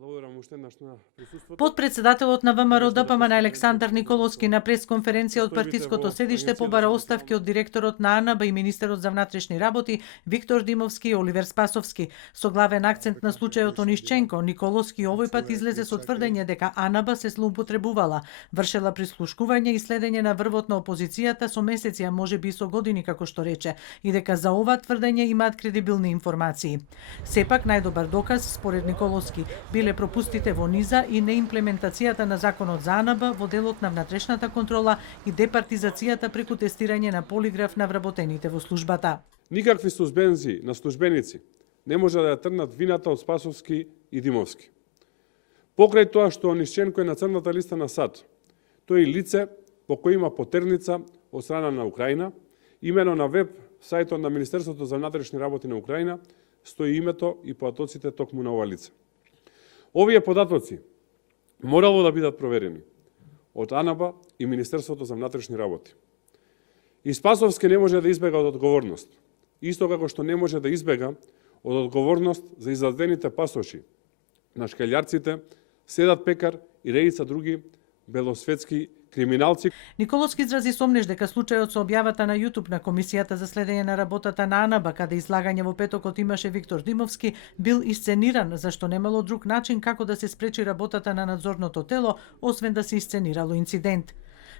Благодарам уште еднаш на присуството. Подпредседателот на ВМРО ДПМН Александар Николовски на пресконференција од партиското седиште побара оставки од директорот на АНБ и министерот за внатрешни работи Виктор Димовски и Оливер Спасовски. Со главен акцент на случајот Онишченко, Николовски овој пат излезе со тврдење дека АНБ се злоупотребувала, вршела прислушкување и следење на врвот на опозицијата со месеци, а можеби и со години, како што рече, и дека за ова тврдење имаат кредибилни информации. Сепак најдобар доказ, според Николовски, биле пропустите во низа и неимплементацијата на законот за АНБ во делот на внатрешната контрола и департизацијата преку тестирање на полиграф на вработените во службата. Никакви службенци на службеници не може да ја трнат вината од Спасовски и Димовски. Покрај тоа што Онишченко е на црната листа на САД, тој е лице по кој има потерница од страна на Украина, имено на веб сајтот на Министерството за внатрешни работи на Украина стои името и поатоците токму на ова лице. Овие податоци морало да бидат проверени од АНБ и Министерството за внатрешни работи. И Спасовски не може да избега од одговорност, исто како што не може да избега од одговорност за извадените пасоши на шкелјарците, Седат Пекар и редица други белосветски криминалци. Николовски изрази сомнеж дека случајот со објавата на YouTube на Комисијата за следење на работата на АНБ, каде излагање во петокот имаше Виктор Димовски, бил исцениран, зашто немало друг начин како да се спречи работата на надзорното тело, освен да се исценирало инцидент.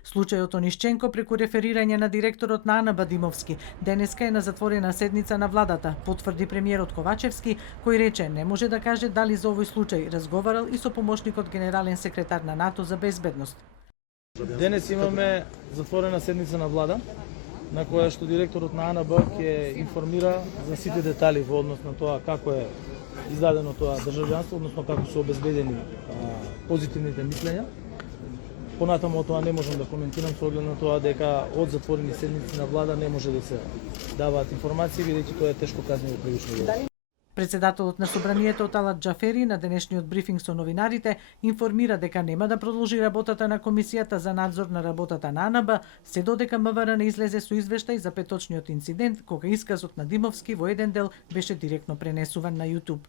Случајот Онишченко преку реферирање на директорот на АНБ Димовски денеска е на затворена седница на владата, потврди премиерот Ковачевски, кој рече не може да каже дали за овој случај разговарал и со помошникот генерален секретар на НАТО за безбедност. Денес имаме затворена седница на влада, на која што директорот на АНБ ќе информира за сите детали во однос на тоа како е издадено тоа државјанство, односно како се обезбедени позитивните мислења. Понатаму тоа не можам да коментирам со оглед на тоа дека од затворени седници на влада не може да се даваат информации, бидејќи тоа е тешко казнено кривично дело. Председателот на Собранието Талат Џафери на денешниот брифинг со новинарите информира дека нема да продолжи работата на Комисијата за надзор на работата на АНБ, се додека МВР не излезе со извештај за петочниот инцидент, кога исказот на Димовски во еден дел беше директно пренесуван на YouTube.